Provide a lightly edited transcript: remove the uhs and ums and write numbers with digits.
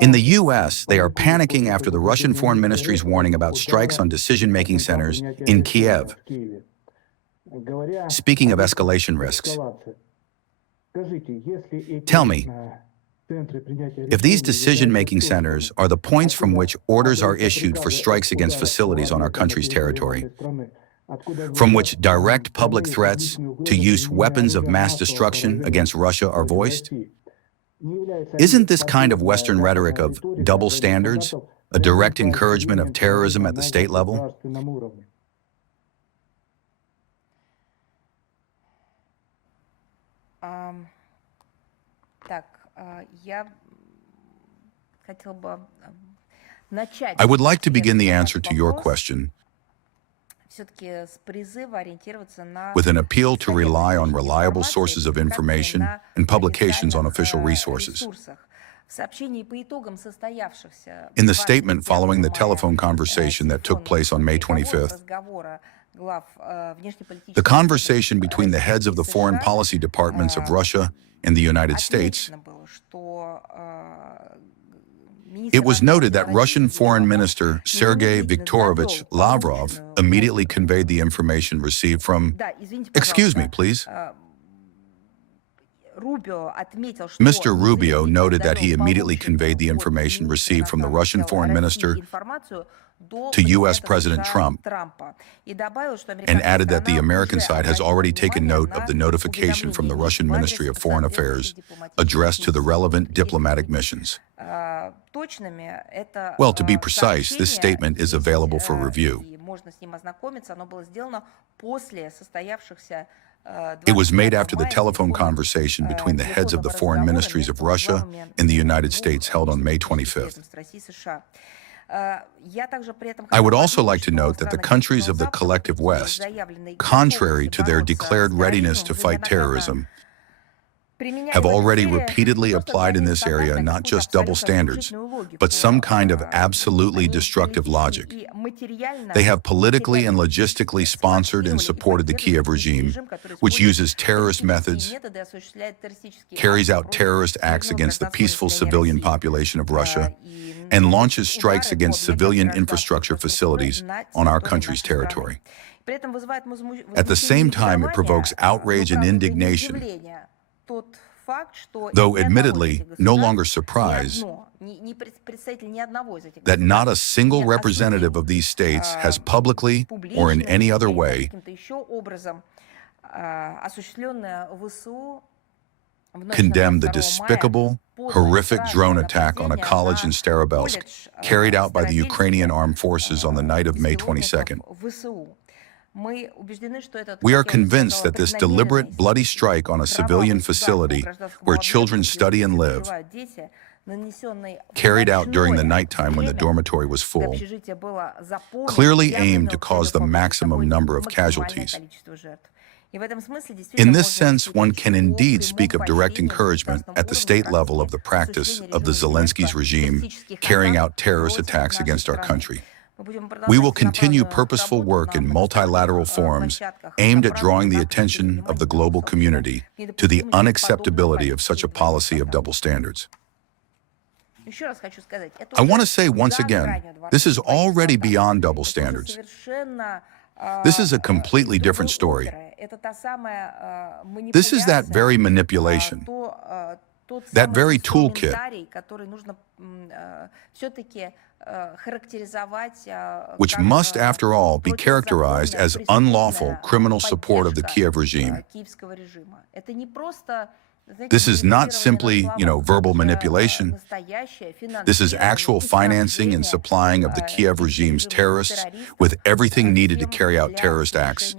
In the U.S., they are panicking after the Russian Foreign Ministry's warning about strikes on decision-making centers in Kiev. Speaking of escalation risks, tell me, if these decision-making centers are the points from which orders are issued for strikes against facilities on our country's territory, from which direct public threats to use weapons of mass destruction against Russia are voiced, isn't this kind of Western rhetoric of double standards a direct encouragement of terrorism at the state level? I would like to begin the answer to your question with an appeal to rely on reliable sources of information and publications on official resources. In the statement following the telephone conversation that took place on May 25th, the conversation between the heads of the foreign policy departments of Russia and the United States, it was noted that Russian Foreign Minister Sergei Viktorovich Lavrov immediately conveyed the information received from, excuse me, please. Mr. Rubio noted that he immediately conveyed the information received from the Russian Foreign Minister to U.S. President Trump and added that the American side has already taken note of the notification from the Russian Ministry of Foreign Affairs addressed to the relevant diplomatic missions. Well, to be precise, this statement is available for review. It was made after the telephone conversation between the heads of the foreign ministries of Russia and the United States held on May 25th. I would also like to note that the countries of the collective West, contrary to their declared readiness to fight terrorism, have already repeatedly applied in this area not just double standards, but some kind of absolutely destructive logic. They have politically and logistically sponsored and supported the Kiev regime, which uses terrorist methods, carries out terrorist acts against the peaceful civilian population of Russia, and launches strikes against civilian infrastructure facilities on our country's territory. At the same time, it provokes outrage and indignation, though admittedly no longer surprise, that not a single representative of these states has publicly or in any other way condemned the despicable, horrific drone attack on a college in Starobelsk carried out by the Ukrainian armed forces on the night of May 22nd. We are convinced that this deliberate, bloody strike on a civilian facility where children study and live, carried out during the nighttime when the dormitory was full, clearly aimed to cause the maximum number of casualties. In this sense, one can indeed speak of direct encouragement at the state level of the practice of the Zelensky's regime carrying out terrorist attacks against our country. We will continue purposeful work in multilateral forums aimed at drawing the attention of the global community to the unacceptability of such a policy of double standards. I want to say once again, this is already beyond double standards. This is a completely different story. This is that very manipulation, that very toolkit which must, after all, be characterized as unlawful criminal support of the Kiev regime. This is not simply, verbal manipulation. This is actual financing and supplying of the Kiev regime's terrorists with everything needed to carry out terrorist acts.